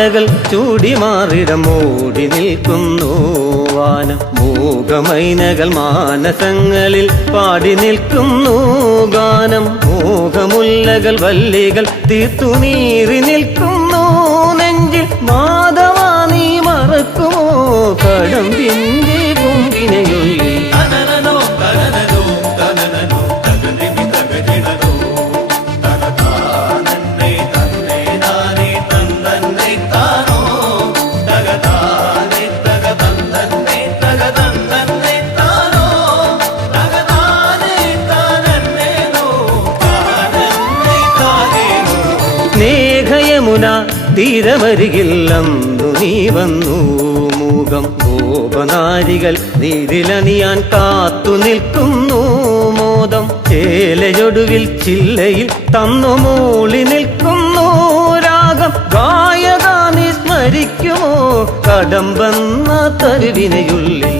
മാലകൾ ചൂടി മാറിടം മൂടി നിൽക്കുന്നു. വാനം മൂകമൈനകൾ മാനസങ്ങളിൽ പാടി നിൽക്കുന്നു. ഗാനം മൂകമുല്ലകൾ വല്ലികൾ തീർത്തു നീറി നിൽക്കുന്നു. സ്നേഹയമുന തീരമരികിൽ അന്നു നീ വന്നു. മൂകം ഗോപനാരികൾ നീരിലണിയാൻ കാത്തു നിൽക്കുന്നു. മോദം ചേലയൊടുവിൽ ചില്ലയിൽ തന്നു മൂളി നിൽക്കുന്നു. രാഗം ഗായക സ്മരിക്കുമോ? കടം വന്ന തരുവിനയുള്ളിൽ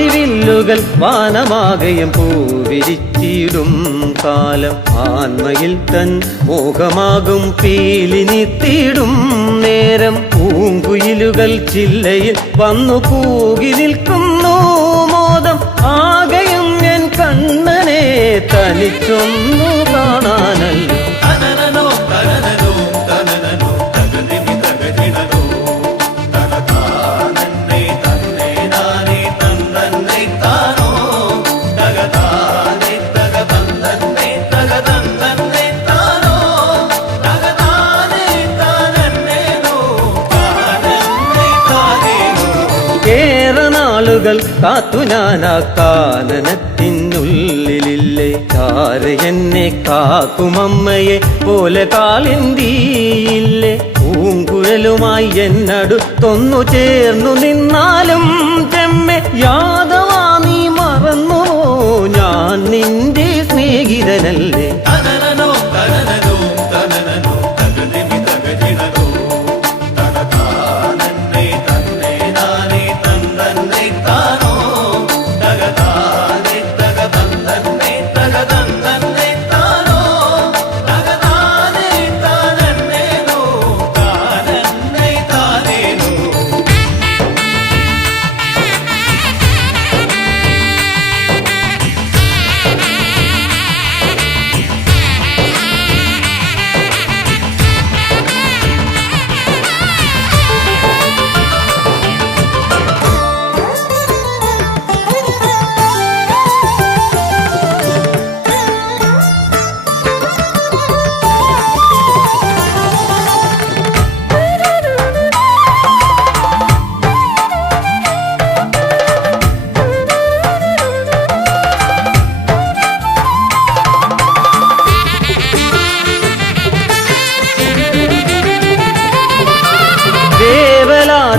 മാരിവില്ലുകൾ വാനമാകയും പൂവിരിച്ചിടും കാലം. ആന്മയിൽ തൻ മോഹമാകും പീലിനിത്തിടും നേരം. പൂങ്കുയിലുകൾ ചില്ലയിൽ വന്നു കൂകി നിൽക്കുന്നു മോദം. ആകയും ഞാൻ കണ്ണനെ തനിച്ചൊന്നു കാണാനല്ലോ. കാത്തു ഞാനാ കാനനത്തിനുള്ളിലില്ലേ? ആര് എന്നെ കാക്കുമമ്മയെ പോലെ കാളിന്തിയില്ലേ പൂങ്കുഴലുമായി എന്നടുത്തൊന്നു ചേർന്നു നിന്നാലും ചെമ്മെ യാദവാ നീ മറന്നു? ഞാൻ നിന്റെ സ്നേഹിതനല്ലേ?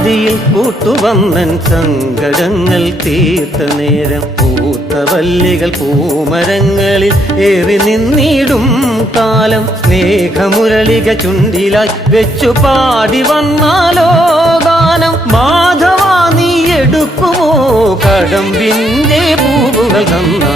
വേവലാതിയിൽ കൂട്ടുവന്നൻ സങ്കടങ്ങൾ തീർത്ത നേരം പൂത്തവല്ലികൾ പൂമരങ്ങളിൽ ഏറി നിന്നിടും കാലം സ്നേഹമുരളിക ചുണ്ടിലായി വെച്ചു പാടി വന്നാലോ ഗാനം. മാധവ നീ എടുക്കുമോ കടമ്പിന്റെ പൂവുകൾ തനനനോ